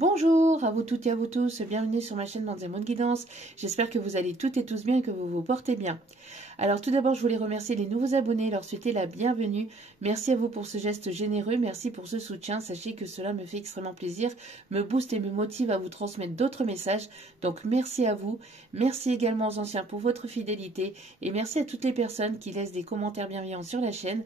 Bonjour à vous toutes et à vous tous, bienvenue sur ma chaîne Mondes et Moon Guidance. J'espère que vous allez toutes et tous bien et que vous vous portez bien. Alors tout d'abord, je voulais remercier les nouveaux abonnés et leur souhaiter la bienvenue. Merci à vous pour ce geste généreux, merci pour ce soutien. Sachez que cela me fait extrêmement plaisir, me booste et me motive à vous transmettre d'autres messages. Donc merci à vous, merci également aux anciens pour votre fidélité et merci à toutes les personnes qui laissent des commentaires bienveillants sur la chaîne.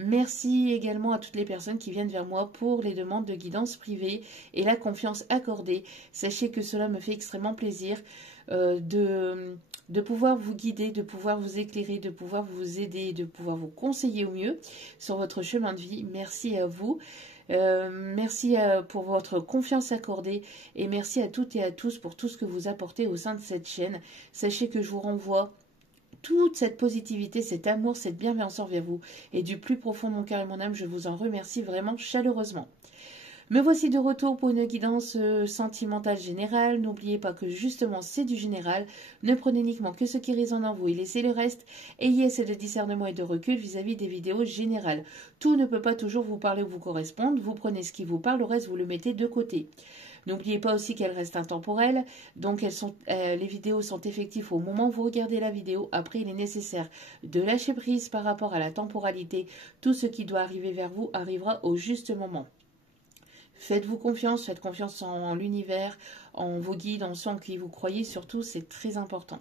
Merci également à toutes les personnes qui viennent vers moi pour les demandes de guidance privée et la confiance accordée. Sachez que cela me fait extrêmement plaisir de pouvoir vous guider, de pouvoir vous éclairer, de pouvoir vous aider, de pouvoir vous conseiller au mieux sur votre chemin de vie. Merci à vous. Merci pour votre confiance accordée et merci à toutes et à tous pour tout ce que vous apportez au sein de cette chaîne. Sachez que je vous renvoie toute cette positivité, cet amour, cette bienveillance envers vous. Et du plus profond de mon cœur et mon âme, je vous en remercie vraiment chaleureusement. Me voici de retour pour une guidance sentimentale générale. N'oubliez pas que justement c'est du général. Ne prenez uniquement que ce qui résonne en vous et laissez le reste. Ayez assez de discernement et de recul vis-à-vis des vidéos générales. Tout ne peut pas toujours vous parler ou vous correspondre. Vous prenez ce qui vous parle, le reste vous le mettez de côté. N'oubliez pas aussi qu'elles restent intemporelles, donc les vidéos sont effectives au moment où vous regardez la vidéo. Après, il est nécessaire de lâcher prise par rapport à la temporalité. Tout ce qui doit arriver vers vous arrivera au juste moment. Faites-vous confiance, faites confiance en l'univers, en vos guides, en ceux en qui vous croyez, surtout c'est très important.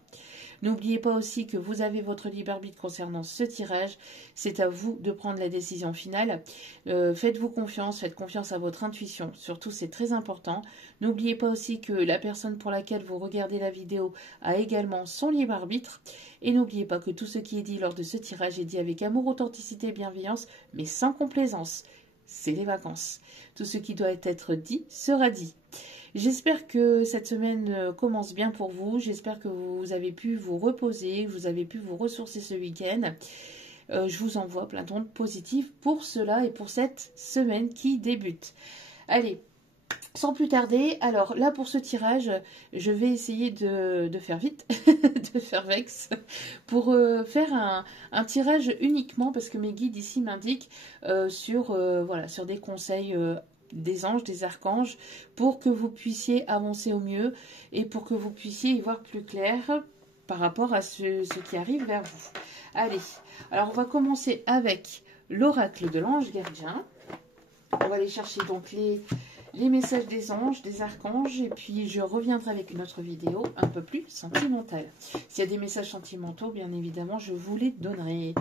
N'oubliez pas aussi que vous avez votre libre arbitre concernant ce tirage, c'est à vous de prendre la décision finale. Faites-vous confiance, faites confiance à votre intuition, surtout c'est très important. N'oubliez pas aussi que la personne pour laquelle vous regardez la vidéo a également son libre arbitre. Et n'oubliez pas que tout ce qui est dit lors de ce tirage est dit avec amour, authenticité et bienveillance, mais sans complaisance. C'est les vacances. Tout ce qui doit être dit sera dit. J'espère que cette semaine commence bien pour vous. J'espère que vous avez pu vous reposer, que vous avez pu vous ressourcer ce week-end. Je vous envoie plein d'ondes positives pour cela et pour cette semaine qui débute. Allez, sans plus tarder, alors là pour ce tirage, je vais essayer de faire vite, de faire vex, pour faire un tirage uniquement, parce que mes guides ici m'indiquent voilà, sur des conseils des anges, des archanges, pour que vous puissiez avancer au mieux et pour que vous puissiez y voir plus clair par rapport à ce qui arrive vers vous. Allez, alors on va commencer avec l'oracle de l'ange gardien. On va aller chercher donc les messages des anges, des archanges, et puis je reviendrai avec une autre vidéo un peu plus sentimentale. S'il y a des messages sentimentaux, bien évidemment, je vous les donnerai.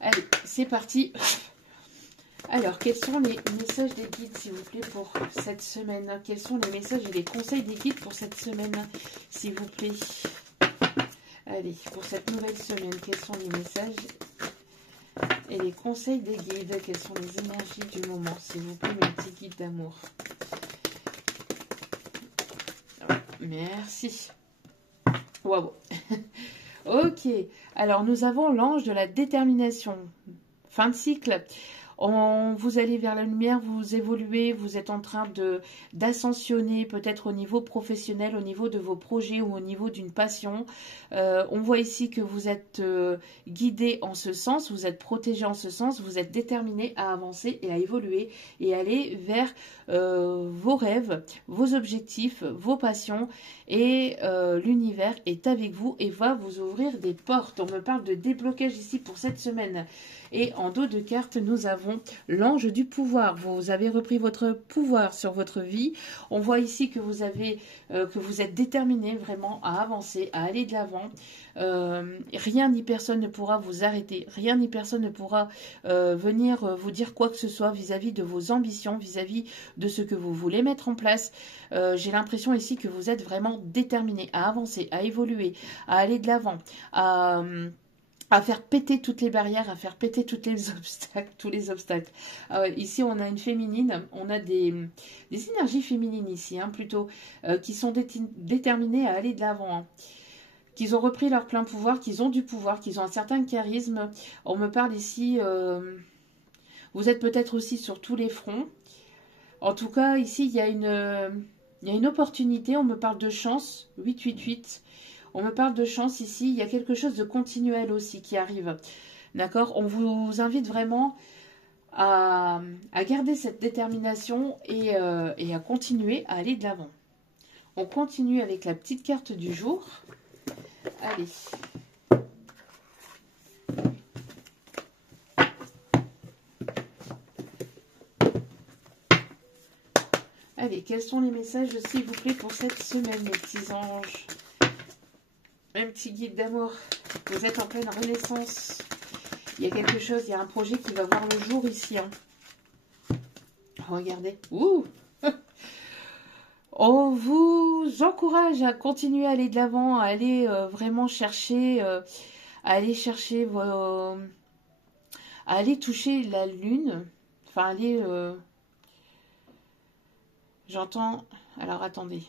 Allez, c'est parti. Alors, quels sont les messages des guides, s'il vous plaît, pour cette semaine? Quels sont les messages et les conseils des guides pour cette semaine, s'il vous plaît? Allez, pour cette nouvelle semaine, quels sont les messages et les conseils des guides? Quelles sont les énergies du moment, s'il vous plaît, mes petits guides d'amour? Merci. Waouh. Ok. Alors, nous avons l'ange de la détermination. Fin de cycle. Vous allez vers la lumière, vous évoluez, vous êtes en train d'ascensionner peut-être au niveau professionnel, au niveau de vos projets ou au niveau d'une passion. On voit ici que vous êtes guidé en ce sens, vous êtes protégé en ce sens, vous êtes déterminé à avancer et à évoluer et aller vers vos rêves, vos objectifs, vos passions et l'univers est avec vous et va vous ouvrir des portes. On me parle de déblocage ici pour cette semaine. Et en dos de cartes, nous avons l'ange du pouvoir. Vous avez repris votre pouvoir sur votre vie. On voit ici que vous êtes déterminé vraiment à avancer, à aller de l'avant. Rien ni personne ne pourra vous arrêter. Rien ni personne ne pourra venir vous dire quoi que ce soit vis-à-vis de vos ambitions, vis-à-vis de ce que vous voulez mettre en place. J'ai l'impression ici que vous êtes vraiment déterminé à avancer, à évoluer, à aller de l'avant, à faire péter toutes les barrières, à faire péter tous les obstacles. Ici, on a une féminine, on a des énergies féminines ici, plutôt, qui sont déterminées à aller de l'avant, qu'ils ont repris leur plein pouvoir, qu'ils ont du pouvoir, qu'ils ont un certain charisme. On me parle ici, vous êtes peut-être aussi sur tous les fronts. En tout cas, ici, il y a une opportunité, on me parle de chance, 888. On me parle de chance ici, il y a quelque chose de continuel aussi qui arrive. D'accord? On vous invite vraiment à garder cette détermination et à continuer à aller de l'avant. On continue avec la petite carte du jour. Allez. Allez, quels sont les messages, s'il vous plaît, pour cette semaine, mes petits anges? Un petit guide d'amour. Vous êtes en pleine renaissance. Il y a quelque chose, il y a un projet qui va voir le jour ici. Hein. Regardez. Ouh. On vous encourage à continuer à aller de l'avant, à aller vraiment chercher, à aller toucher la lune. Enfin, aller... J'entends... Alors, attendez.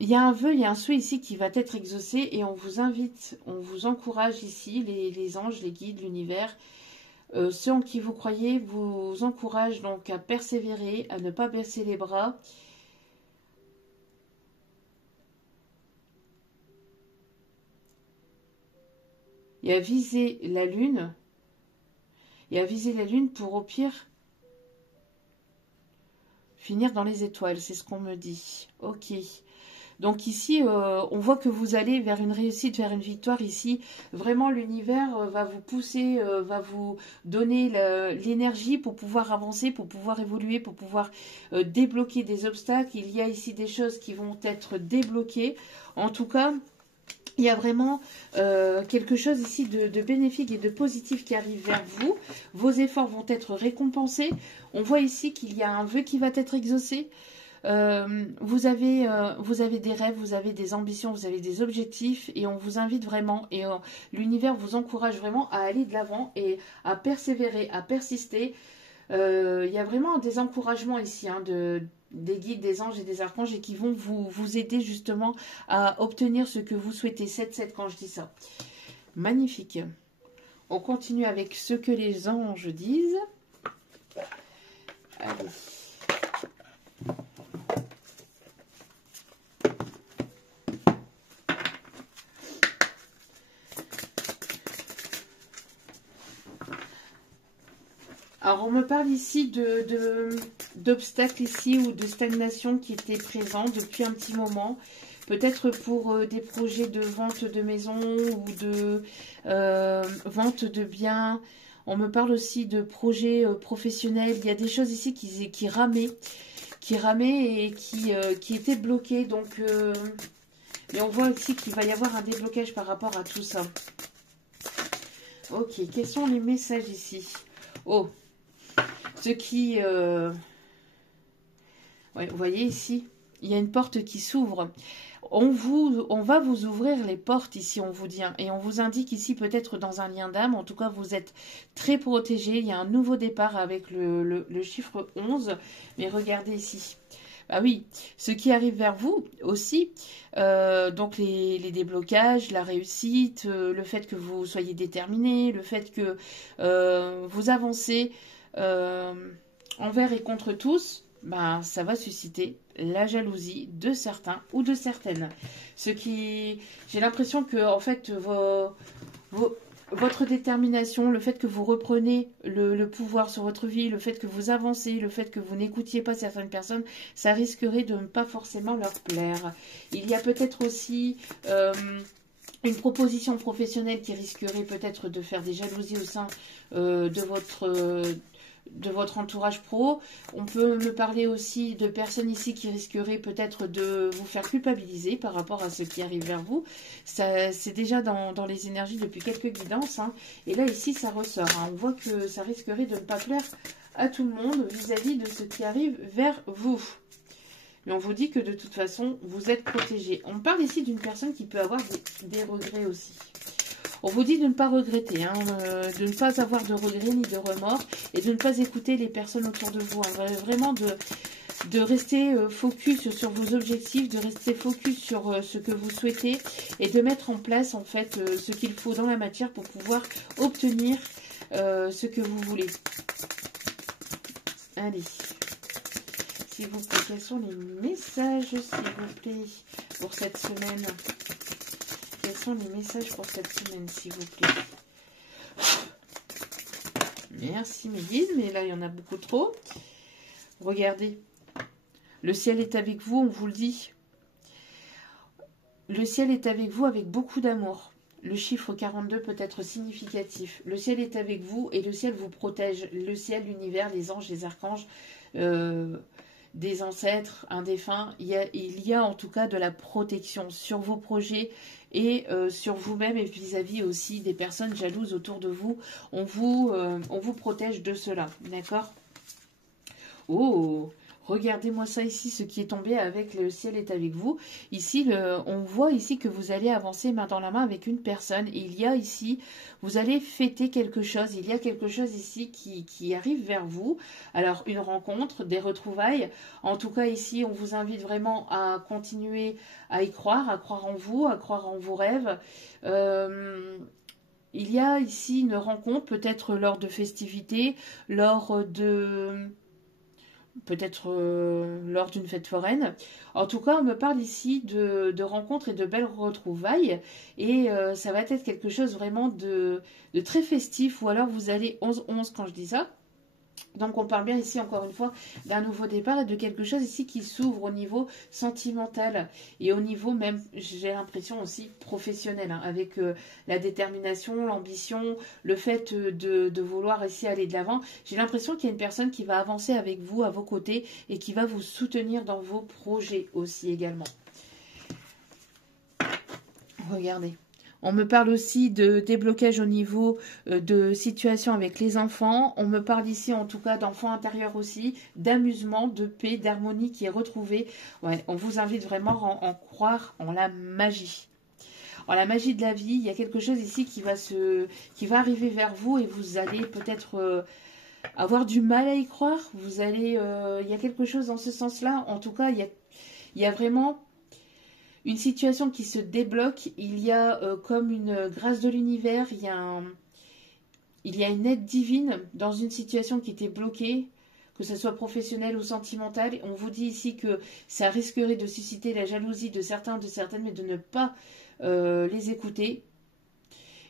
Il y a un vœu, il y a un souhait ici qui va être exaucé et on vous invite, on vous encourage ici, les anges, les guides, l'univers, ceux en qui vous croyez, vous encouragent donc à persévérer, à ne pas baisser les bras. Et à viser la lune. Et à viser la lune pour au pire finir dans les étoiles, c'est ce qu'on me dit. Ok. Donc ici, on voit que vous allez vers une réussite, vers une victoire. Ici, vraiment, l'univers va vous pousser, va vous donner l'énergie pour pouvoir avancer, pour pouvoir évoluer, pour pouvoir débloquer des obstacles. Il y a ici des choses qui vont être débloquées. En tout cas, il y a vraiment quelque chose ici de bénéfique et de positif qui arrive vers vous. Vos efforts vont être récompensés. On voit ici qu'il y a un vœu qui va être exaucé. Vous avez des rêves, vous avez des ambitions, vous avez des objectifs et on vous invite vraiment et l'univers vous encourage vraiment à aller de l'avant et à persévérer, à persister. Il y a vraiment des encouragements ici hein, des guides, des anges et des archanges et qui vont vous aider justement à obtenir ce que vous souhaitez. 7-7 quand je dis ça. Magnifique. On continue avec ce que les anges disent. Allez. Alors, on me parle ici d'obstacles ici ou de stagnation qui étaient présents depuis un petit moment. Peut-être pour des projets de vente de maison ou de vente de biens. On me parle aussi de projets professionnels. Il y a des choses ici qui ramaient et qui étaient bloquées. Donc, et on voit aussi qu'il va y avoir un déblocage par rapport à tout ça. Ok, quels sont les messages ici? Oh, ce qui... ouais, vous voyez ici, il y a une porte qui s'ouvre. On va vous ouvrir les portes ici, on vous dit. Hein, et on vous indique ici peut-être dans un lien d'âme. En tout cas, vous êtes très protégés. Il y a un nouveau départ avec le chiffre 11. Mais regardez ici. Ah oui, ce qui arrive vers vous aussi, donc les déblocages, la réussite, le fait que vous soyez déterminé, le fait que vous avancez envers et contre tous, ben, ça va susciter la jalousie de certains ou de certaines. J'ai l'impression que en fait votre détermination, le fait que vous reprenez le pouvoir sur votre vie, le fait que vous avancez, le fait que vous n'écoutiez pas certaines personnes, ça risquerait de ne pas forcément leur plaire. Il y a peut-être aussi une proposition professionnelle qui risquerait peut-être de faire des jalousies au sein de votre entourage pro. On peut me parler aussi de personnes ici qui risqueraient peut-être de vous faire culpabiliser par rapport à ce qui arrive vers vous. C'est déjà dans les énergies depuis quelques guidances. Hein. Et là, ici, ça ressort. Hein. On voit que ça risquerait de ne pas plaire à tout le monde vis-à-vis de ce qui arrive vers vous. Mais on vous dit que de toute façon, vous êtes protégé. On parle ici d'une personne qui peut avoir des regrets aussi. On vous dit de ne pas regretter, hein, de ne pas avoir de regrets ni de remords et de ne pas écouter les personnes autour de vous. Hein, vraiment de rester focus sur vos objectifs, de rester focus sur ce que vous souhaitez et de mettre en place en fait ce qu'il faut dans la matière pour pouvoir obtenir ce que vous voulez. Allez, s'il vous plaît, quels sont les messages, s'il vous plaît, pour cette semaine? Quels sont les messages pour cette semaine, s'il vous plaît? Merci mes guides, mais là, il y en a beaucoup trop. Regardez. Le ciel est avec vous, on vous le dit. Le ciel est avec vous avec beaucoup d'amour. Le chiffre 42 peut être significatif. Le ciel est avec vous et le ciel vous protège. Le ciel, l'univers, les anges, les archanges, des ancêtres, un défunt. Il y a en tout cas de la protection sur vos projets et sur vous-même et vis-à-vis aussi des personnes jalouses autour de vous. On vous protège de cela. D'accord? Oh! Regardez-moi ça ici, ce qui est tombé avec le ciel est avec vous. Ici, on voit ici que vous allez avancer main dans la main avec une personne. Et il y a ici, vous allez fêter quelque chose. Il y a quelque chose ici qui arrive vers vous. Alors, une rencontre, des retrouvailles. En tout cas, ici, on vous invite vraiment à continuer à y croire, à croire en vous, à croire en vos rêves. Il y a ici une rencontre, peut-être lors de festivités, lors de... peut-être lors d'une fête foraine. En tout cas, on me parle ici de rencontres et de belles retrouvailles. Et ça va être quelque chose vraiment de très festif. Ou alors vous allez 11-11 quand je dis ça. Donc on parle bien ici encore une fois d'un nouveau départ et de quelque chose ici qui s'ouvre au niveau sentimental et au niveau même, j'ai l'impression aussi professionnel, hein, avec la détermination, l'ambition, le fait de vouloir ici aller de l'avant. J'ai l'impression qu'il y a une personne qui va avancer avec vous à vos côtés et qui va vous soutenir dans vos projets aussi également. Regardez. On me parle aussi de déblocage au niveau de situation avec les enfants. On me parle ici en tout cas d'enfants intérieurs aussi, d'amusement, de paix, d'harmonie qui est retrouvée. Ouais, on vous invite vraiment à en croire en la magie. En la magie de la vie, il y a quelque chose ici qui va arriver vers vous et vous allez peut-être avoir du mal à y croire. Vous allez, il y a quelque chose dans ce sens-là. En tout cas, il y a vraiment une situation qui se débloque, il y a comme une grâce de l'univers, il y a une aide divine dans une situation qui était bloquée, que ce soit professionnelle ou sentimentale. On vous dit ici que ça risquerait de susciter la jalousie de certains, de certaines, mais de ne pas les écouter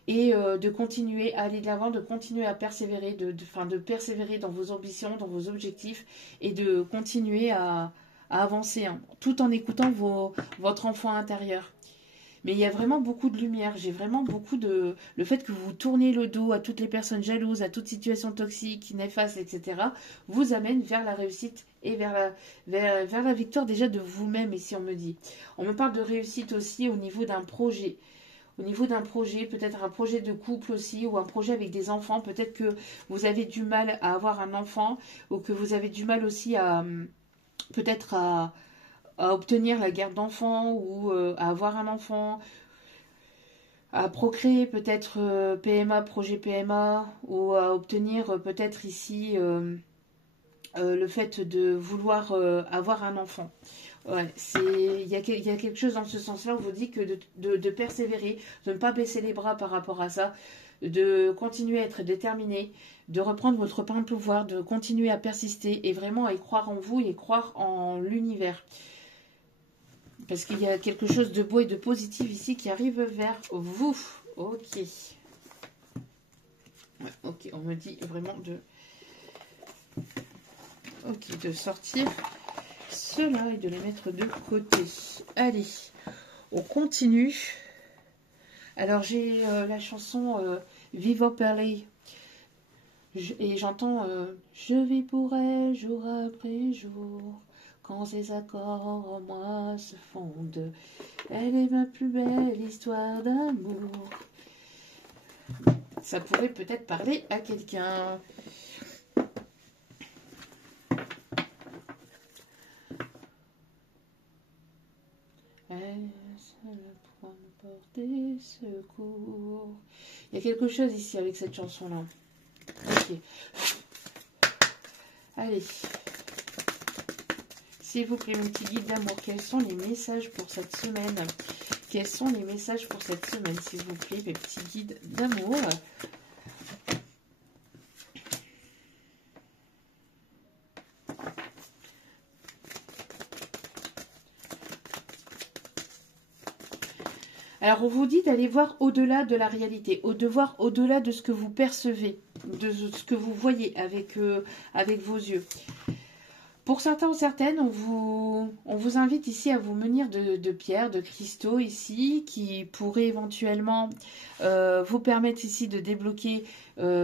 et de continuer à aller de l'avant, de continuer à persévérer, de persévérer dans vos ambitions, dans vos objectifs et de continuer à avancer, hein, tout en écoutant votre enfant intérieur. Mais il y a vraiment beaucoup de lumière. J'ai vraiment beaucoup de... Le fait que vous tourniez le dos à toutes les personnes jalouses, à toute situation toxique, néfaste, etc., vous amène vers la réussite et vers la victoire déjà de vous-même, ici on me dit. On me parle de réussite aussi au niveau d'un projet. Au niveau d'un projet, peut-être un projet de couple aussi, ou un projet avec des enfants. Peut-être que vous avez du mal à avoir un enfant, ou que vous avez du mal aussi à... peut-être à obtenir la garde d'enfant ou à avoir un enfant, à procréer peut-être PMA, projet PMA, ou à obtenir peut-être ici le fait de vouloir avoir un enfant. Ouais, il y a quelque chose dans ce sens-là où on vous dit que de persévérer, de ne pas baisser les bras par rapport à ça, de continuer à être déterminé, de reprendre votre plein pouvoir, de continuer à persister et vraiment à y croire en vous et croire en l'univers. Parce qu'il y a quelque chose de beau et de positif ici qui arrive vers vous. Ok. Ouais, ok, on me dit vraiment de sortir cela et de les mettre de côté. Allez, on continue. Alors j'ai la chanson Vivo Perley. Et j'entends je vis pour elle jour après jour. Quand ces accords en moi se fondent, elle est ma plus belle histoire d'amour. Ça pourrait peut-être parler à quelqu'un. Elle pourra me porter secours. Il y a quelque chose ici avec cette chanson-là. Ok. Allez. S'il vous plaît, mon petit guide d'amour, quels sont les messages pour cette semaine? Quels sont les messages pour cette semaine, s'il vous plaît, mes petits guides d'amour? Alors, on vous dit d'aller voir au-delà de la réalité, de voir au-delà de ce que vous percevez, de ce que vous voyez avec vos yeux. Pour certains ou certaines, on vous invite ici à vous munir de pierres, de cristaux ici, qui pourraient éventuellement vous permettre ici de débloquer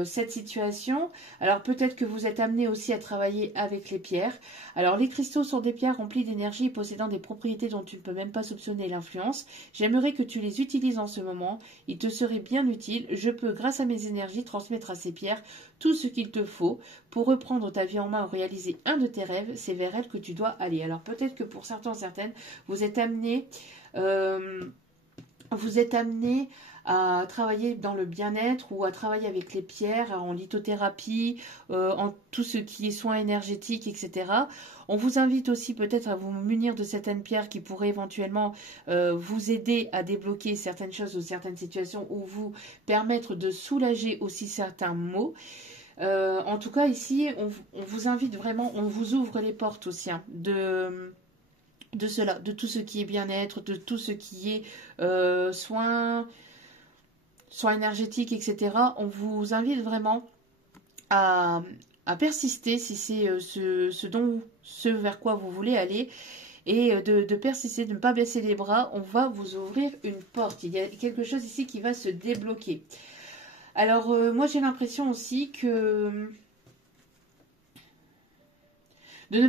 cette situation. Alors peut-être que vous êtes amené aussi à travailler avec les pierres. Alors les cristaux sont des pierres remplies d'énergie et possédant des propriétés dont tu ne peux même pas soupçonner l'influence. J'aimerais que tu les utilises en ce moment. Il te serait bien utile. Je peux, grâce à mes énergies, transmettre à ces pierres tout ce qu'il te faut pour reprendre ta vie en main ou réaliser un de tes rêves. C'est vers elle que tu dois aller. Alors peut-être que pour certains, certaines, vous êtes amené à travailler dans le bien-être ou à travailler avec les pierres, en lithothérapie, en tout ce qui est soins énergétiques, etc. On vous invite aussi peut-être à vous munir de certaines pierres qui pourraient éventuellement vous aider à débloquer certaines choses ou certaines situations ou vous permettre de soulager aussi certains maux. En tout cas, ici, on vous invite vraiment, on vous ouvre les portes aussi de cela, de tout ce qui est bien-être, de tout ce qui est soins énergétiques, etc. On vous invite vraiment à persister si c'est ce vers quoi vous voulez aller et de persister, de ne pas baisser les bras. On va vous ouvrir une porte. Il y a quelque chose ici qui va se débloquer. Alors, moi, j'ai l'impression aussi que de ne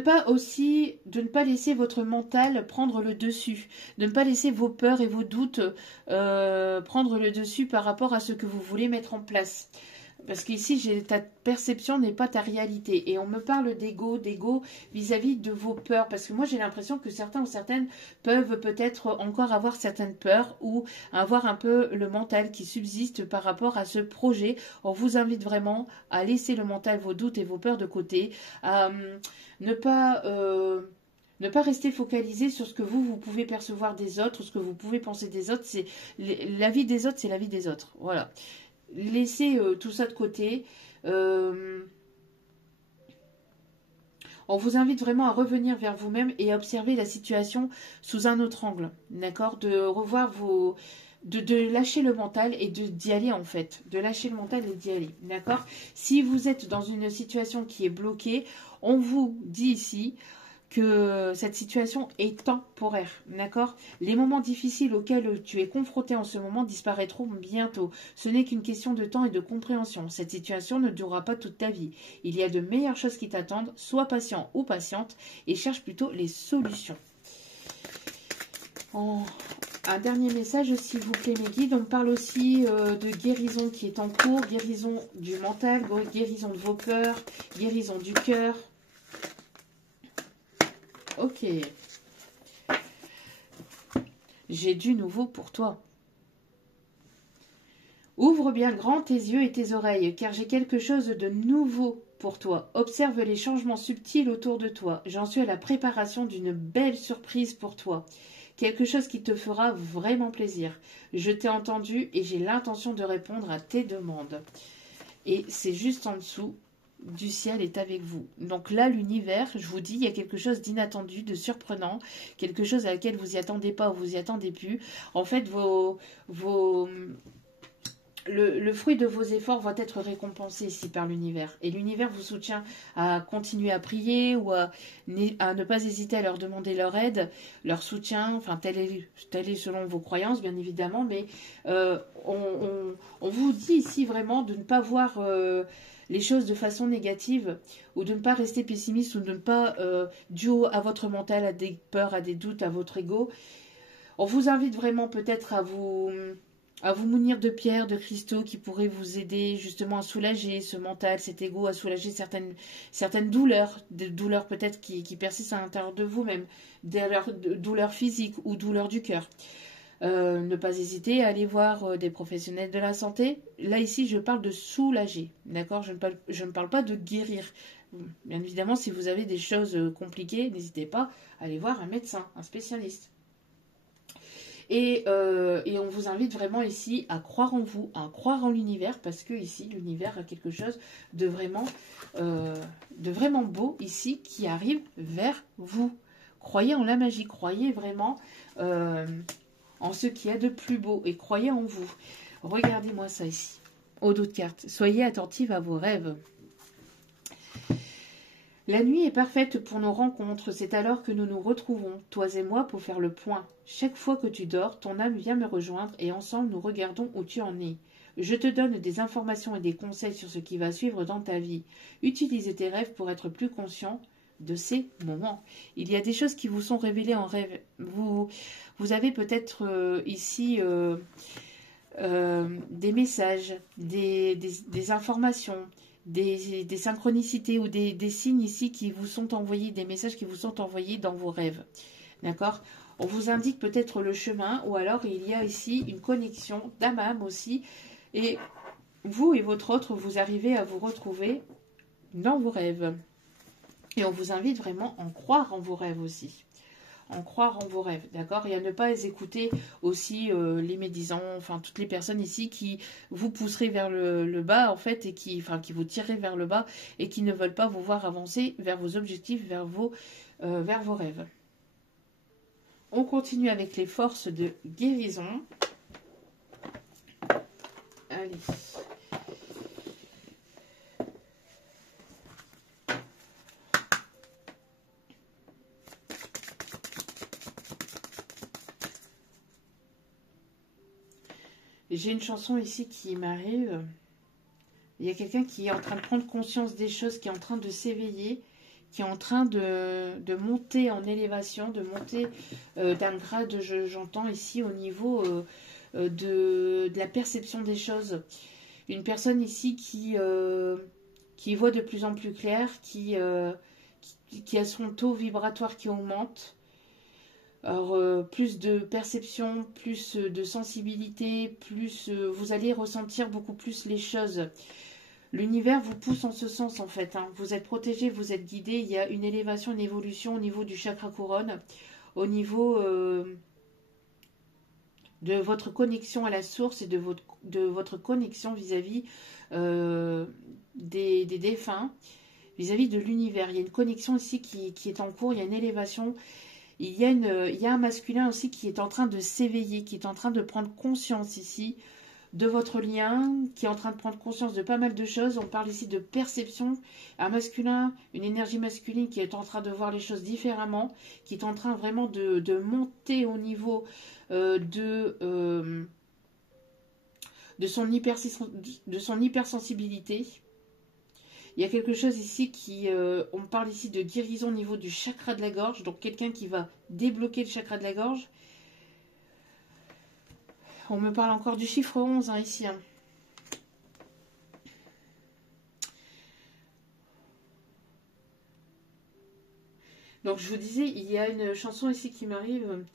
pas laisser votre mental prendre le dessus, de ne pas laisser vos peurs et vos doutes prendre le dessus par rapport à ce que vous voulez mettre en place. Parce qu'ici, ta perception n'est pas ta réalité. Et on me parle d'ego vis-à-vis de vos peurs. Parce que moi, j'ai l'impression que certains ou certaines peuvent peut-être encore avoir certaines peurs ou avoir un peu le mental qui subsiste par rapport à ce projet. On vous invite vraiment à laisser le mental, vos doutes et vos peurs de côté, à ne pas rester focalisé sur ce que vous pouvez percevoir des autres, ce que vous pouvez penser des autres. La vie des autres, c'est la vie des autres. Voilà. Laissez tout ça de côté. On vous invite vraiment à revenir vers vous-même et à observer la situation sous un autre angle. D'accord? De revoir de lâcher le mental et d'y aller en fait. De lâcher le mental et d'y aller. D'accord? Si vous êtes dans une situation qui est bloquée, on vous dit ici que cette situation est temporaire, d'accord? Les moments difficiles auxquels tu es confronté en ce moment disparaîtront bientôt. Ce n'est qu'une question de temps et de compréhension. Cette situation ne durera pas toute ta vie. Il y a de meilleures choses qui t'attendent. Sois patient ou patiente et cherche plutôt les solutions. Un dernier message, s'il vous plaît, mes guides. On me parle aussi de guérison qui est en cours, guérison du mental, guérison de vos peurs, guérison du cœur. Ok. J'ai du nouveau pour toi. Ouvre bien grand tes yeux et tes oreilles, car j'ai quelque chose de nouveau pour toi. Observe les changements subtils autour de toi. J'en suis à la préparation d'une belle surprise pour toi. Quelque chose qui te fera vraiment plaisir. Je t'ai entendu et j'ai l'intention de répondre à tes demandes. Et c'est juste en dessous. Du ciel est avec vous. Donc là, l'univers, je vous dis, il y a quelque chose d'inattendu, de surprenant, quelque chose à laquelle vous y attendez pas ou vous y attendez plus. En fait, le fruit de vos efforts va être récompensé ici par l'univers. Et l'univers vous soutient à continuer à prier ou à ne pas hésiter à leur demander leur aide, leur soutien, enfin tel est selon vos croyances bien évidemment, mais on vous dit ici vraiment de ne pas voir les choses de façon négative ou de ne pas rester pessimiste ou de ne pas, dû à votre mental, à des peurs, à des doutes, à votre ego. On vous invite vraiment peut-être à vous munir de pierres, de cristaux qui pourraient vous aider justement à soulager ce mental, cet ego, à soulager certaines douleurs, des douleurs peut-être qui persistent à l'intérieur de vous-même, des douleurs physiques ou douleurs du cœur. Ne pas hésiter à aller voir des professionnels de la santé. Là, ici, je parle de soulager, d'accord? Je ne parle pas de guérir. Bien évidemment, si vous avez des choses compliquées, n'hésitez pas à aller voir un médecin, un spécialiste. Et on vous invite vraiment ici à croire en vous, à croire en l'univers, parce que ici, l'univers a quelque chose de vraiment beau ici qui arrive vers vous. Croyez en la magie, croyez vraiment en ce qu'il y a de plus beau et croyez en vous. Regardez-moi ça ici, au dos de carte. Soyez attentive à vos rêves. La nuit est parfaite pour nos rencontres, c'est alors que nous nous retrouvons, toi et moi, pour faire le point. Chaque fois que tu dors, ton âme vient me rejoindre et ensemble nous regardons où tu en es. Je te donne des informations et des conseils sur ce qui va suivre dans ta vie. Utilise tes rêves pour être plus conscient de ces moments. Il y a des choses qui vous sont révélées en rêve. Vous avez peut-être ici des messages, des informations, des synchronicités ou des signes ici qui vous sont envoyés, des messages qui vous sont envoyés dans vos rêves. D'accord? On vous indique peut-être le chemin ou alors il y a ici une connexion d'âme à âme aussi. Et vous et votre autre, vous arrivez à vous retrouver dans vos rêves. Et on vous invite vraiment à en croire en vos rêves aussi. En croire en vos rêves, d'accord? Et à ne pas les écouter aussi les médisants, enfin toutes les personnes ici qui vous pousseraient vers le bas en fait et qui vous tireraient vers le bas et qui ne veulent pas vous voir avancer vers vos objectifs, vers vos rêves. On continue avec les forces de guérison. Allez. J'ai une chanson ici qui m'arrive. Il y a quelqu'un qui est en train de prendre conscience des choses, qui est en train de s'éveiller, qui est en train de monter en élévation, de monter d'un grade, j'entends ici au niveau de la perception des choses. Une personne ici qui voit de plus en plus clair, qui a son taux vibratoire qui augmente. Alors, plus de perception, plus de sensibilité, plus vous allez ressentir beaucoup plus les choses. L'univers vous pousse en ce sens en fait. Hein. Vous êtes protégé, vous êtes guidé. Il y a une élévation, une évolution au niveau du chakra couronne, au niveau de votre connexion à la source et de votre connexion vis-à-vis des défunts, vis-à-vis de l'univers. Il y a une connexion ici qui est en cours, il y a une élévation. Il y a un masculin aussi qui est en train de s'éveiller, qui est en train de prendre conscience ici de votre lien, qui est en train de prendre conscience de pas mal de choses. On parle ici de perception. Un masculin, une énergie masculine qui est en train de voir les choses différemment, qui est en train vraiment de monter au niveau de son hypersensibilité. Il y a quelque chose ici on parle ici de guérison au niveau du chakra de la gorge. Donc quelqu'un qui va débloquer le chakra de la gorge. On me parle encore du chiffre 11 hein, ici. Hein. Donc je vous disais, il y a une chanson ici qui m'arrive.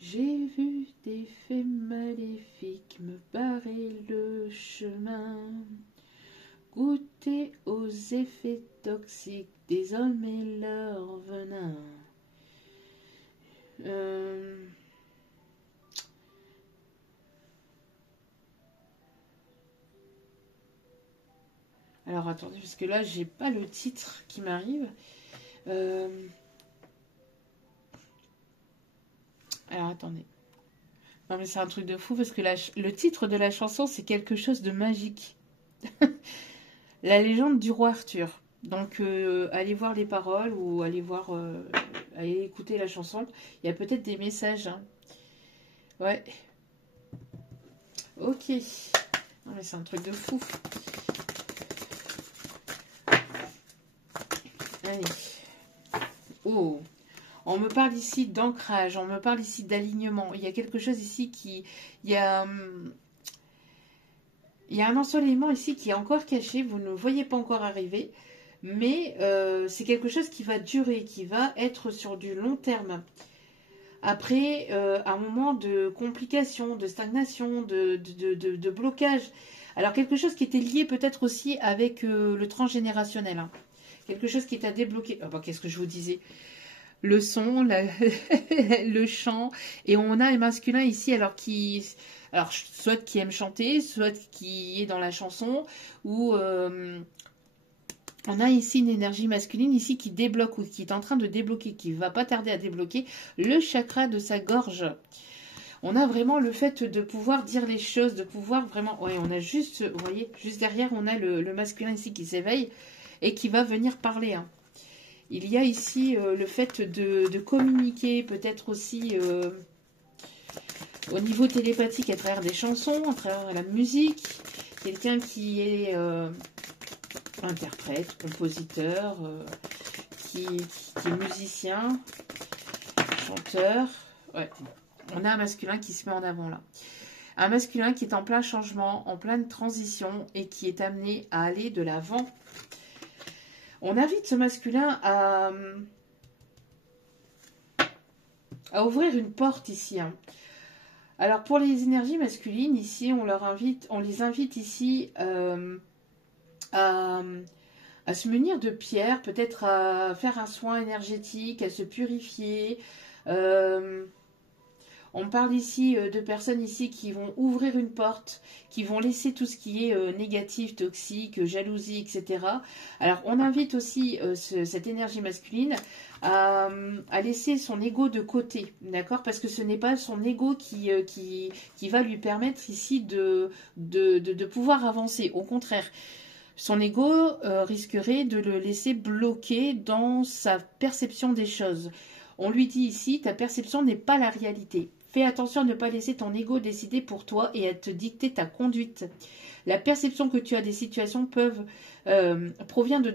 J'ai vu des fées maléfiques me barrer le chemin, goûter aux effets toxiques des hommes et leur venin. Alors attendez, parce que là j'ai pas le titre qui m'arrive. Alors attendez. Non mais c'est un truc de fou parce que le titre de la chanson c'est quelque chose de magique. La légende du roi Arthur. Donc allez voir les paroles ou allez écouter la chanson. Il y a peut-être des messages. Hein. Ouais. Ok. Non mais c'est un truc de fou. Allez. Oh. On me parle ici d'ancrage, on me parle ici d'alignement. Il y a quelque chose ici il y a un ensoleillement ici qui est encore caché, vous ne le voyez pas encore arriver, mais c'est quelque chose qui va durer, qui va être sur du long terme. Après un moment de complication, de stagnation, de blocage. Alors quelque chose qui était lié peut-être aussi avec le transgénérationnel. Hein. Quelque chose qui est à débloquer. Oh, bah, qu'est-ce que je vous disais ? Le son, le chant, et on a un masculin ici, alors soit qui aime chanter, soit qui est dans la chanson, ou On a ici une énergie masculine ici qui débloque ou qui est en train de débloquer, qui va pas tarder à débloquer le chakra de sa gorge. On a vraiment le fait de pouvoir dire les choses, de pouvoir vraiment... Ouais, on a juste, vous voyez, juste derrière, on a le masculin ici qui s'éveille et qui va venir parler. Hein. Il y a ici le fait de communiquer, peut-être aussi au niveau télépathique à travers des chansons, à travers la musique. Quelqu'un qui est interprète, compositeur, qui est musicien, chanteur. Ouais. On a un masculin qui se met en avant là. Un masculin qui est en plein changement, en pleine transition et qui est amené à aller de l'avant. On invite ce masculin à ouvrir une porte ici. Hein. Alors pour les énergies masculines, ici, on les invite ici à se munir de pierres, peut-être à faire un soin énergétique, à se purifier. On parle ici de personnes ici qui vont ouvrir une porte, qui vont laisser tout ce qui est négatif, toxique, jalousie, etc. Alors, on invite aussi cette énergie masculine à laisser son ego de côté, d'accord? Parce que ce n'est pas son ego qui va lui permettre ici de pouvoir avancer. Au contraire, son ego risquerait de le laisser bloquer dans sa perception des choses. On lui dit ici, ta perception n'est pas la réalité. Fais attention à ne pas laisser ton ego décider pour toi et à te dicter ta conduite. La perception que tu as des situations provient de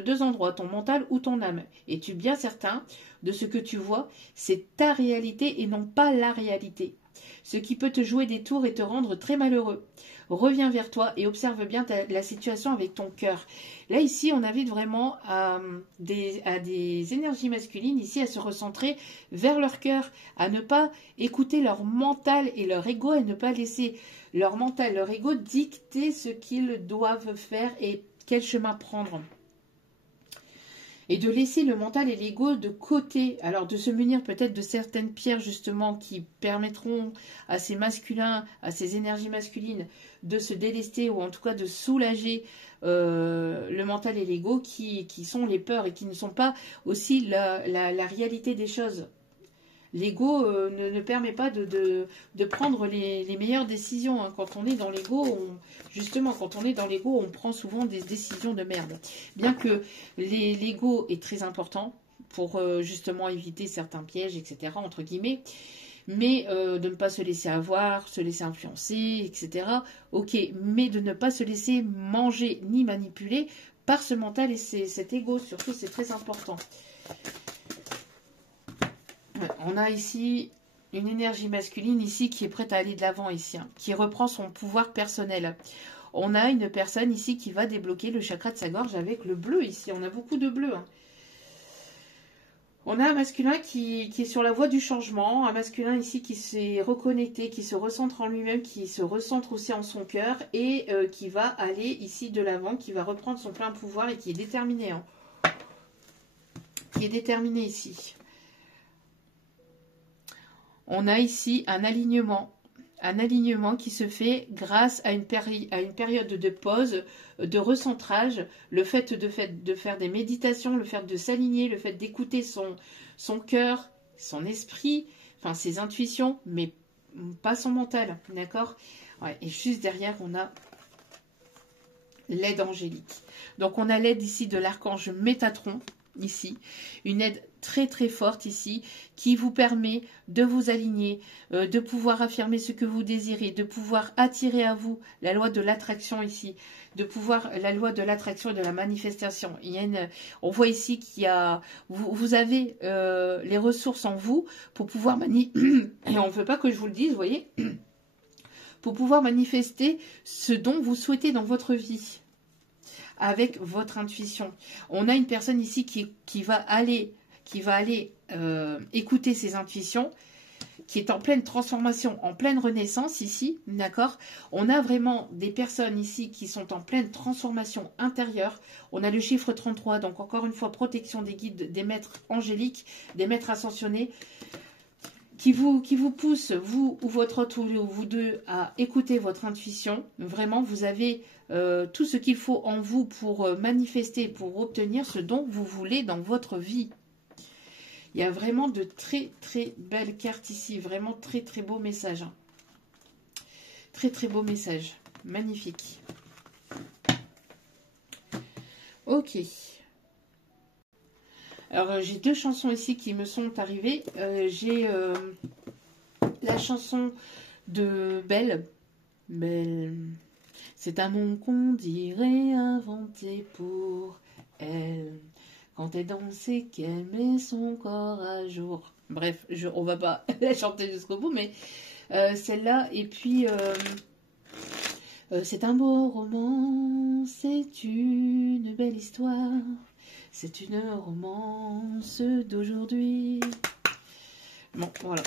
deux endroits, ton mental ou ton âme. Es-tu bien certain de ce que tu vois? C'est ta réalité et non pas la réalité. Ce qui peut te jouer des tours et te rendre très malheureux. Reviens vers toi et observe bien la situation avec ton cœur. Là, ici, on invite vraiment à des énergies masculines, ici, à se recentrer vers leur cœur, à ne pas écouter leur mental et leur ego, et ne pas laisser leur mental, leur ego dicter ce qu'ils doivent faire et quel chemin prendre. Et de laisser le mental et l'ego de côté, alors de se munir peut-être de certaines pierres justement qui permettront à ces masculins, à ces énergies masculines de se délester ou en tout cas de soulager le mental et l'ego qui sont les peurs et qui ne sont pas aussi la réalité des choses. L'ego ne permet pas de prendre les meilleures décisions. Hein. Quand on est dans l'ego, justement, quand on est dans l'ego, on prend souvent des décisions de merde. Bien que l'ego est très important pour justement éviter certains pièges, etc., entre guillemets, mais de ne pas se laisser avoir, se laisser influencer, etc. Ok, mais de ne pas se laisser manger ni manipuler par ce mental et cet ego, surtout, c'est très important. On a ici une énergie masculine ici qui est prête à aller de l'avant ici, hein, qui reprend son pouvoir personnel. On a une personne ici qui va débloquer le chakra de sa gorge avec le bleu ici. On a beaucoup de bleu. Hein. On a un masculin qui est sur la voie du changement, un masculin ici qui s'est reconnecté, qui se recentre en lui-même, qui se recentre aussi en son cœur et qui va aller ici de l'avant, qui va reprendre son plein pouvoir et qui est déterminé. Hein. Qui est déterminé ici. On a ici un alignement qui se fait grâce à une période de pause, de recentrage, le fait de faire des méditations, le fait de s'aligner, le fait d'écouter son cœur, son esprit, enfin ses intuitions, mais pas son mental, d'accord? Ouais, et juste derrière, on a l'aide angélique. Donc on a l'aide ici de l'archange Métatron, ici, une aide très très forte ici qui vous permet de vous aligner, de pouvoir affirmer ce que vous désirez, de pouvoir attirer à vous la loi de l'attraction ici, de pouvoir la loi de l'attraction et de la manifestation. On voit ici qu'il y a, vous avez les ressources en vous pour pouvoir et on ne veut pas que je vous le dise, vous voyez, pour pouvoir manifester ce dont vous souhaitez dans votre vie. Avec votre intuition. On a une personne ici qui va aller écouter ses intuitions, qui est en pleine transformation, en pleine renaissance ici, d'accord? On a vraiment des personnes ici qui sont en pleine transformation intérieure. On a le chiffre 33, donc encore une fois, protection des guides, des maîtres angéliques, des maîtres ascensionnés. qui vous pousse, vous ou votre autre ou vous deux, à écouter votre intuition. Vraiment, vous avez tout ce qu'il faut en vous pour manifester, pour obtenir ce dont vous voulez dans votre vie. Il y a vraiment de très très belles cartes ici, vraiment très très beau message. Hein. Très très beau message, magnifique. Ok. Alors j'ai deux chansons ici qui me sont arrivées. J'ai la chanson de Belle. Belle. C'est un monde qu'on dirait inventé pour elle. Quand elle danse et qu'elle met son corps à jour. Bref, on va pas la chanter jusqu'au bout, mais celle-là. Et puis, c'est un beau roman, c'est une belle histoire. C'est une romance d'aujourd'hui. Bon, voilà.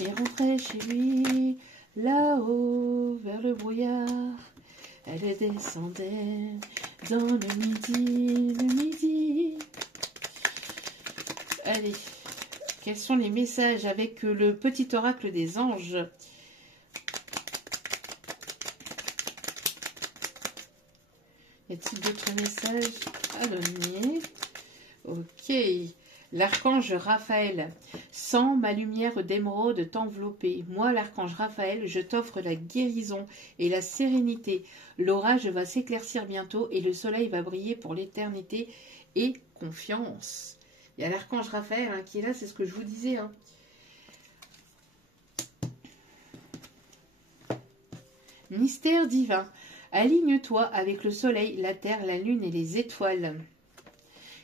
Il rentrait chez lui, là-haut, vers le brouillard. Elle descendait dans le midi. Allez, quels sont les messages avec le petit oracle des anges? Y a-t-il d'autres messages à donner? Ok. L'archange Raphaël. Sens ma lumière d'émeraude t'envelopper. Moi, l'archange Raphaël, je t'offre la guérison et la sérénité. L'orage va s'éclaircir bientôt et le soleil va briller pour l'éternité. Et confiance. Il y a l'archange Raphaël hein, qui est là, c'est ce que je vous disais. Hein. Mystère divin. Aligne-toi avec le soleil, la terre, la lune et les étoiles,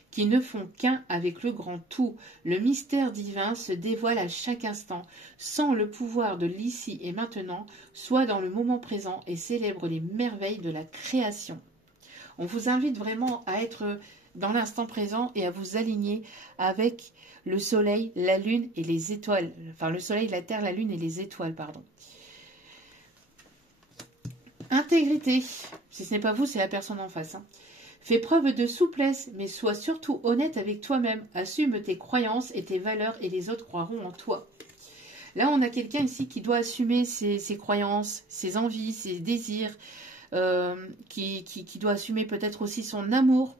qui ne font qu'un avec le grand tout. Le mystère divin se dévoile à chaque instant. Sens le pouvoir de l'ici et maintenant, sois dans le moment présent et célèbre les merveilles de la création. On vous invite vraiment à être dans l'instant présent et à vous aligner avec le soleil, la lune et les étoiles. Enfin, le soleil, la terre, la lune et les étoiles, pardon. Intégrité. Si ce n'est pas vous, c'est la personne en face. Hein. Fais preuve de souplesse, mais sois surtout honnête avec toi-même. Assume tes croyances et tes valeurs et les autres croiront en toi. Là, on a quelqu'un ici qui doit assumer ses croyances, ses envies, ses désirs, qui doit assumer peut-être aussi son amour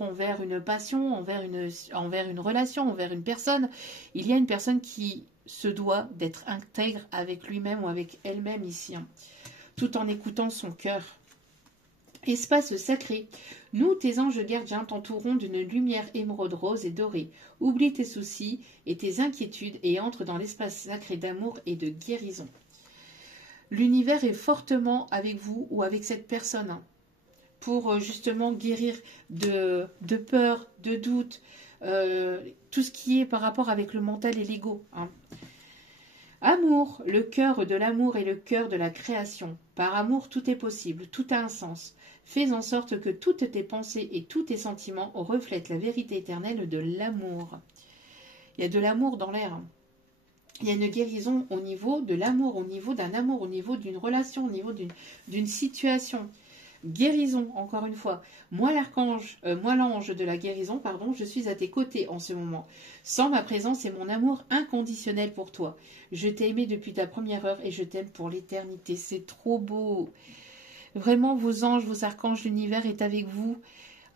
envers une passion, envers une relation, envers une personne. Il y a une personne qui se doit d'être intègre avec lui-même ou avec elle-même ici, hein, tout en écoutant son cœur. Espace sacré, nous, tes anges gardiens, t'entourons d'une lumière émeraude rose et dorée. Oublie tes soucis et tes inquiétudes et entre dans l'espace sacré d'amour et de guérison. L'univers est fortement avec vous ou avec cette personne hein, pour justement guérir de peur, de doute, tout ce qui est par rapport avec le mental et l'ego. Hein. Amour, le cœur de l'amour est le cœur de la création. Par amour, tout est possible, tout a un sens. Fais en sorte que toutes tes pensées et tous tes sentiments reflètent la vérité éternelle de l'amour. Il y a de l'amour dans l'air. Hein. Il y a une guérison au niveau de l'amour, au niveau d'un amour, au niveau d'une relation, au niveau d'une situation. Guérison, encore une fois. Moi l'ange de la guérison, pardon, je suis à tes côtés en ce moment. Sans ma présence et mon amour inconditionnel pour toi. Je t'ai aimé depuis ta première heure et je t'aime pour l'éternité. C'est trop beau. Vraiment, vos anges, vos archanges, l'univers est avec vous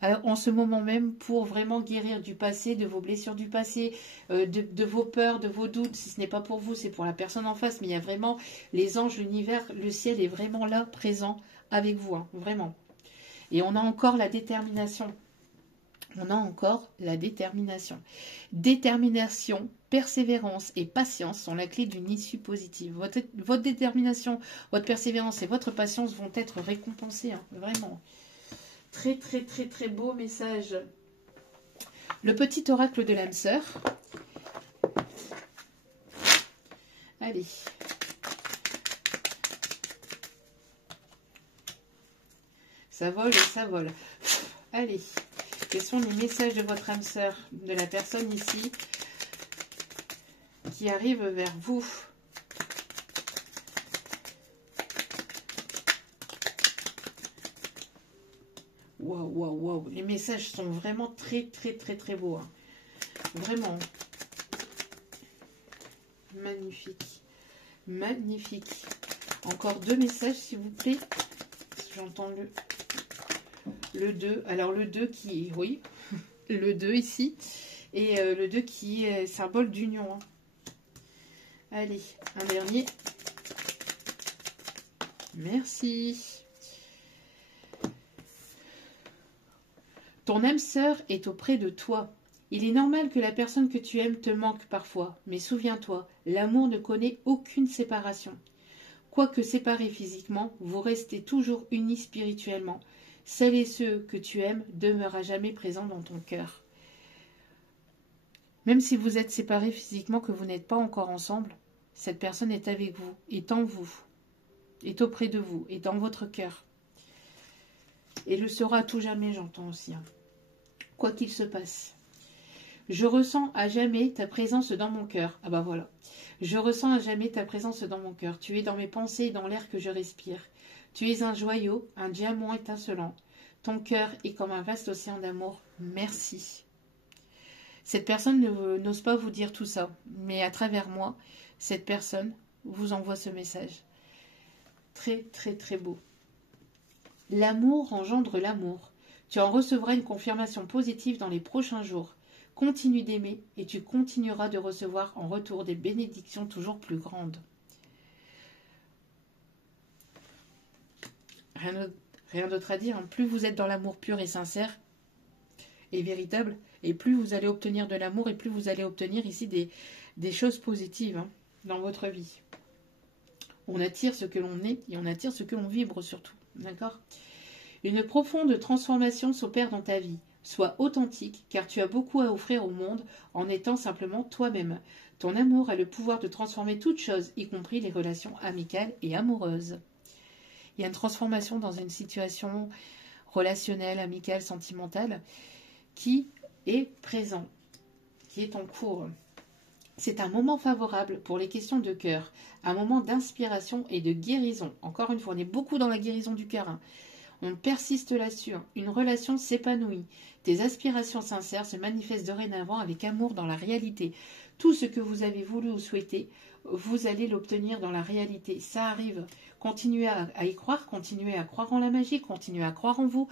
en ce moment même pour vraiment guérir du passé, de vos blessures du passé, de vos peurs, de vos doutes. Si ce n'est pas pour vous, c'est pour la personne en face. Mais il y a vraiment les anges, l'univers, le ciel est vraiment là, présent avec vous, hein, vraiment. Et on a encore la détermination. On a encore la détermination. Détermination, persévérance et patience sont la clé d'une issue positive. Votre détermination, votre persévérance et votre patience vont être récompensées, hein, vraiment. Très, très, très, très beau message. Le petit oracle de l'âme sœur. Allez. Ça vole et ça vole. Allez. Quels sont les messages de votre âme sœur, de la personne ici qui arrive vers vous? Waouh, waouh, waouh. Les messages sont vraiment très, très, très, très beaux. Hein. Vraiment. Magnifique. Magnifique. Encore 2 messages, s'il vous plaît. J'entends le 2. Alors, le 2 qui est... Oui, le 2 ici. Et le 2 qui est symbole d'union. Hein. Allez, un dernier. Merci. Ton âme sœur est auprès de toi. Il est normal que la personne que tu aimes te manque parfois, mais souviens-toi, l'amour ne connaît aucune séparation. Quoique séparés physiquement, vous restez toujours unis spirituellement. Celles et ceux que tu aimes demeurent à jamais présents dans ton cœur. Même si vous êtes séparés physiquement, que vous n'êtes pas encore ensemble, cette personne est avec vous, est en vous, est auprès de vous, est dans votre cœur. Et le sera à tout jamais, j'entends aussi. Hein. Quoi qu'il se passe. Je ressens à jamais ta présence dans mon cœur. Ah bah voilà. Je ressens à jamais ta présence dans mon cœur. Tu es dans mes pensées et dans l'air que je respire. Tu es un joyau, un diamant étincelant. Ton cœur est comme un vaste océan d'amour. Merci. Cette personne n'ose pas vous dire tout ça, mais à travers moi, cette personne vous envoie ce message. Très, très, très beau. L'amour engendre l'amour. Tu en recevras une confirmation positive dans les prochains jours. Continue d'aimer et tu continueras de recevoir en retour des bénédictions toujours plus grandes. Rien d'autre à dire. Hein. Plus vous êtes dans l'amour pur et sincère et véritable, et plus vous allez obtenir de l'amour et plus vous allez obtenir ici des choses positives hein, dans votre vie. On attire ce que l'on est et on attire ce que l'on vibre surtout. D'accord ? Une profonde transformation s'opère dans ta vie. Sois authentique, car tu as beaucoup à offrir au monde en étant simplement toi-même. Ton amour a le pouvoir de transformer toute chose, y compris les relations amicales et amoureuses. Il y a une transformation dans une situation relationnelle, amicale, sentimentale, qui est présent, qui est en cours. C'est un moment favorable pour les questions de cœur, un moment d'inspiration et de guérison. Encore une fois, on est beaucoup dans la guérison du cœur. Hein. On persiste là-dessus. Une relation s'épanouit. Tes aspirations sincères se manifestent dorénavant avec amour dans la réalité. Tout ce que vous avez voulu ou souhaité, vous allez l'obtenir dans la réalité. Ça arrive. Continuez à y croire, continuez à croire en la magie, continuez à croire en vous,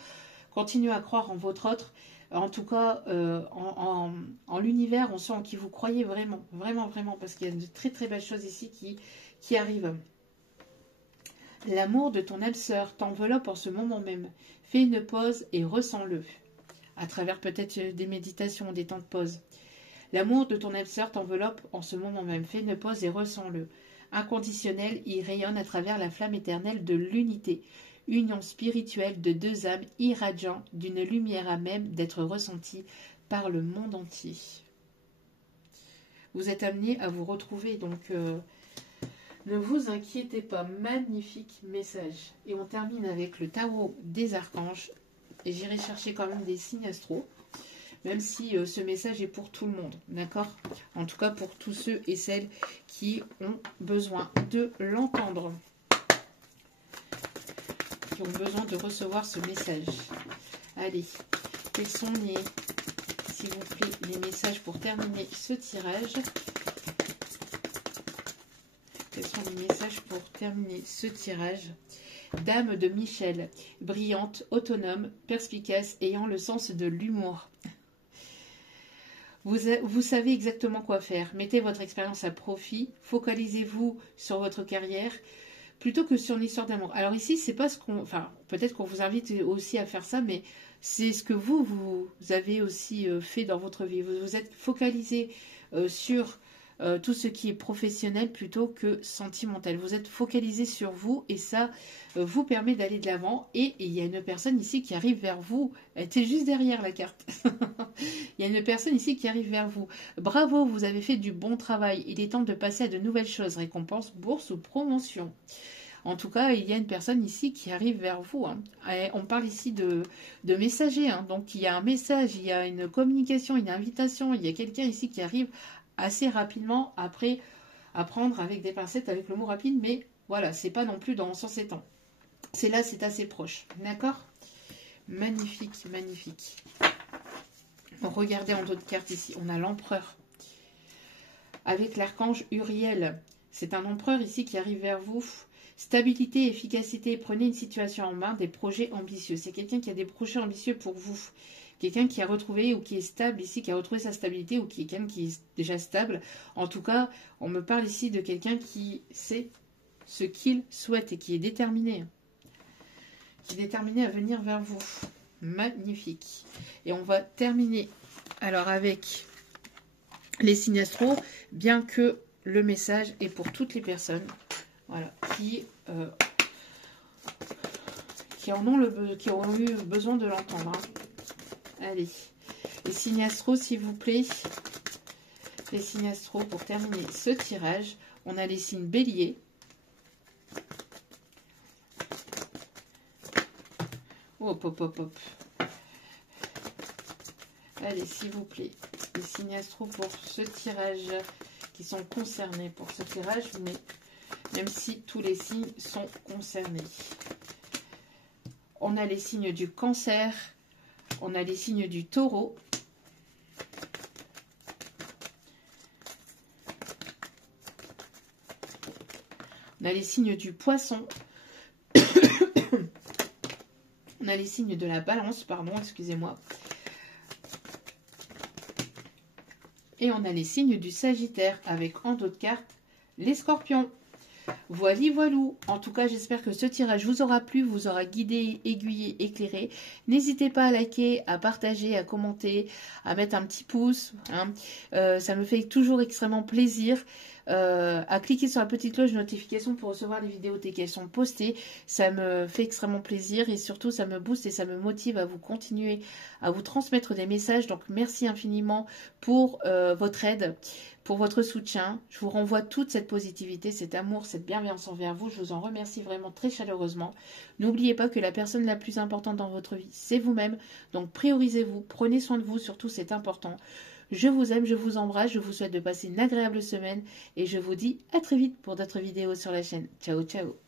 continuez à croire en votre autre. En tout cas, en l'univers, on sent qui vous croyez vraiment, vraiment, vraiment, parce qu'il y a de très, très belles choses ici qui arrivent. L'amour de ton âme sœur t'enveloppe en ce moment même. Fais une pause et ressens-le. À travers peut-être des méditations, des temps de pause. L'amour de ton âme sœur t'enveloppe en ce moment même. Fais une pause et ressens-le. Inconditionnel, il rayonne à travers la flamme éternelle de l'unité. Union spirituelle de deux âmes irradiant d'une lumière à même d'être ressentie par le monde entier. Vous êtes amené à vous retrouver, donc... ne vous inquiétez pas, magnifique message. Et on termine avec le tarot des archanges. Et j'irai chercher quand même des signes astro, même si ce message est pour tout le monde, d'accord? En tout cas pour tous ceux et celles qui ont besoin de l'entendre, qui ont besoin de recevoir ce message. Allez, quels sont s'il vous plaît, les messages pour terminer ce tirage? Quels sont les messages pour terminer ce tirage? Dame de Michel, brillante, autonome, perspicace, ayant le sens de l'humour. Vous savez exactement quoi faire. Mettez votre expérience à profit. Focalisez-vous sur votre carrière plutôt que sur une histoire d'amour. Alors ici, c'est pas ce qu'on... Enfin, peut-être qu'on vous invite aussi à faire ça, mais c'est ce que vous avez aussi fait dans votre vie. Vous vous êtes focalisé sur... tout ce qui est professionnel plutôt que sentimental. Vous êtes focalisé sur vous et ça vous permet d'aller de l'avant. Et il y a une personne ici qui arrive vers vous. Elle était juste derrière la carte. Il y a une personne ici qui arrive vers vous. Bravo, vous avez fait du bon travail. Il est temps de passer à de nouvelles choses. Récompense, bourse ou promotion. En tout cas, il y a une personne ici qui arrive vers vous. Hein. On parle ici de messager. Hein. Donc, il y a un message, il y a une communication, une invitation. Il y a quelqu'un ici qui arrive assez rapidement, après à prendre avec des pincettes, avec le mot rapide, mais voilà, c'est pas non plus dans 107 ans. C'est là, c'est assez proche, d'accord? Magnifique, magnifique. Regardez en d'autres cartes ici, on a l'empereur. avec l'archange Uriel. C'est un empereur ici qui arrive vers vous. Stabilité, efficacité, prenez une situation en main, des projets ambitieux. C'est quelqu'un qui a des projets ambitieux pour vous. Quelqu'un qui a retrouvé ou qui est stable ici, qui a retrouvé sa stabilité ou qui est quelqu'un qui est déjà stable. En tout cas, on me parle ici de quelqu'un qui sait ce qu'il souhaite et qui est déterminé. Qui est déterminé à venir vers vous. Magnifique. Et on va terminer alors avec les signes astro, bien que le message est pour toutes les personnes, voilà, qui ont eu besoin de l'entendre. Hein. Allez, les signes astro, s'il vous plaît. Les signes astro, pour terminer ce tirage, on a les signes bélier. Hop, hop, hop, hop. Allez, s'il vous plaît, les signes astro pour ce tirage, qui sont concernés pour ce tirage, mais même si tous les signes sont concernés. On a les signes du cancer, on a les signes du taureau, on a les signes du poisson, on a les signes de la balance, pardon, excusez-moi. Et on a les signes du Sagittaire avec en d'autres cartes les scorpions. Voili voilou. En tout cas, j'espère que ce tirage vous aura plu, vous aura guidé, aiguillé, éclairé. N'hésitez pas à liker, à partager, à commenter, à mettre un petit pouce. Hein. Ça me fait toujours extrêmement plaisir. À cliquer sur la petite cloche de notification pour recevoir les vidéos dès qu'elles sont postées. Ça me fait extrêmement plaisir et surtout ça me booste et ça me motive à vous continuer à vous transmettre des messages. Donc merci infiniment pour votre aide, pour votre soutien. Je vous renvoie toute cette positivité, cet amour, cette bienveillance envers vous. Je vous en remercie vraiment très chaleureusement. N'oubliez pas que la personne la plus importante dans votre vie, c'est vous-même. Donc priorisez-vous, prenez soin de vous, surtout c'est important. Je vous aime, je vous embrasse, je vous souhaite de passer une agréable semaine et je vous dis à très vite pour d'autres vidéos sur la chaîne. Ciao, ciao.